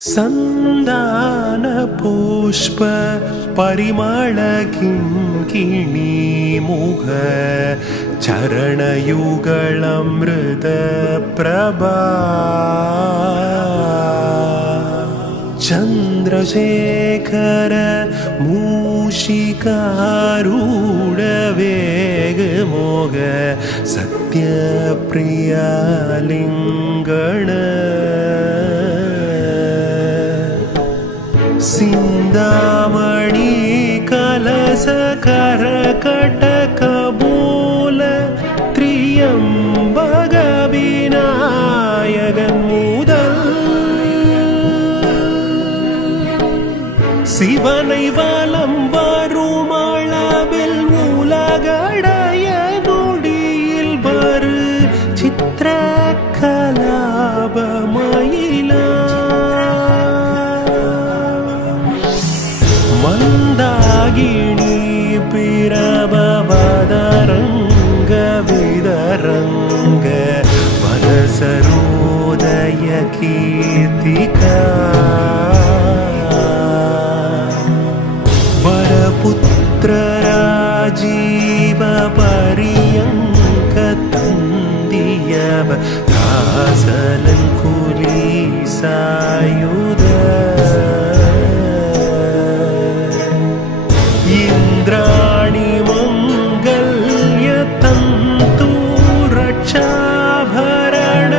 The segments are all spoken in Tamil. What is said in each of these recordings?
संदान पुष्प परिमळ किंकिणी मुख चरणयुगलमृत प्रभा चंद्रशेखर मूषिकारूढ वेग मोग सत्यप्रिया लिंगण सिंदामणि कलश करकटक बोल त्रियंबक विनायकन मुदल शिवனை வலம் வரும் அளவில் உலகடைய நொடியில் வரு சித்திர கலாபமயிலா मंदागिनी पिरबवदरंग विदरंग वरसरोदय कीर्तिका वरपुत्र राजीव पर्यंक तंदियब दासलंकुली सायुध इंद्राणी मंगल्य तंतु रक्षाभरण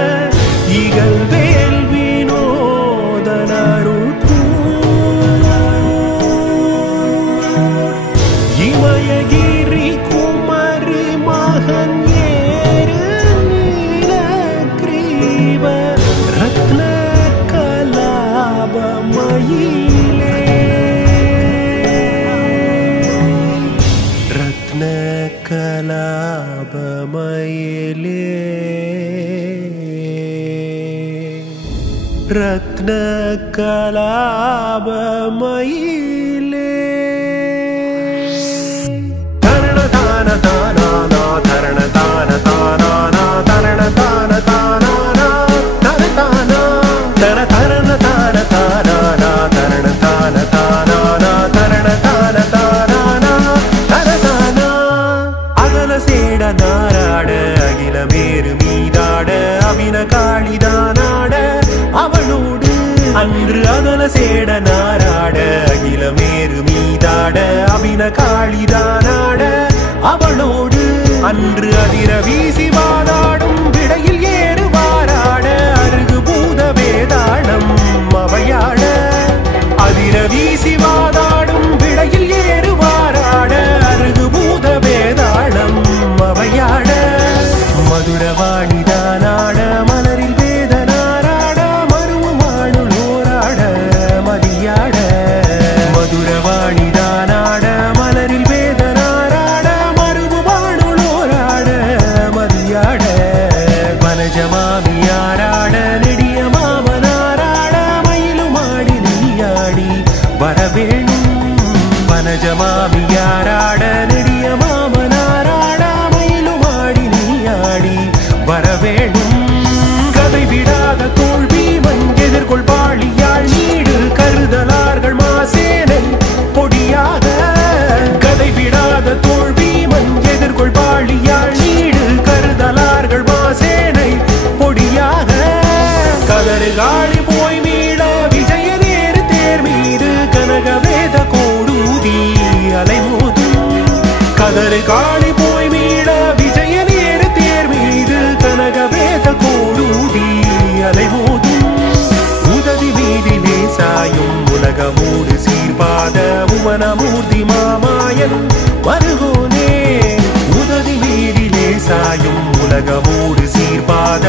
इगल वेल विनोदन रुकु हिमयगिरि कुमारी महन्येर नीलग्रीव रत्न कलापमयिले कलापमयिले रत्न कलापमयिले तरण तान ताना ना तरण तान ताना ना तरण तान ताना ना तरण ताना तरण तरण तान ताना ना तरण तान ताना ना तरण तान ताना ना सेड नाराड अगिल मेरु मीदाड अविन कालिदानाड अवळोडु अंद्रु अगल सेड नाराड अगिल मेरु मीदाड अविन कालिदानाड अवळोडु अंद्रु अधिर वीसी वादाडुम विडैयिल ஏறு வாராட அருகு பூத வேதாளம் அவையாட அதிர வீசி வாதாடும் விடையில் ஏறு வாராட அருகு பூத வேதாளம் அவையாட மதுரவாணி தானாட மலரில் வேதனாராட மருமானுளோராட மதியாட மதுரவாணி தானாட மலரில் வேதனாராட மருமானுளோராட மதியாட வனஜமாமியாராட நெடிய மாமனாராட மயிலுமாடி நீயாடி வரவேணும் வனஜமாமியாராட நெடிய மாமனாராட மயிலுமாடி நீயாடி வரவேணும் கதை விடாத தோல்வி மண் எதிர்கொள் பாழியாள் நீடு கருதலார்கள் மாசேனை பொடியாக கதை விடாத தோல்வி மண் எதிர்கொள் பாழியாள் நீடு கருதலார்கள் மாசேனை பொடியாக கதறு காளி போய் மீள விஜய நேரு தேர் மீது கனக வேத கோடூதி அலைமோதும் கதறு காளி போய் மீள விஜய நேரு தேர் மீது கனக வேத கோடூதி அலைமோதும் உதவி மீதிலே சாயும் உலகமூடு சீர்பாத உவனமூர்த்தி மாமாயன் வருகோனே உதவி மீதிலே சாயும் உலகமூடு சீர்பாத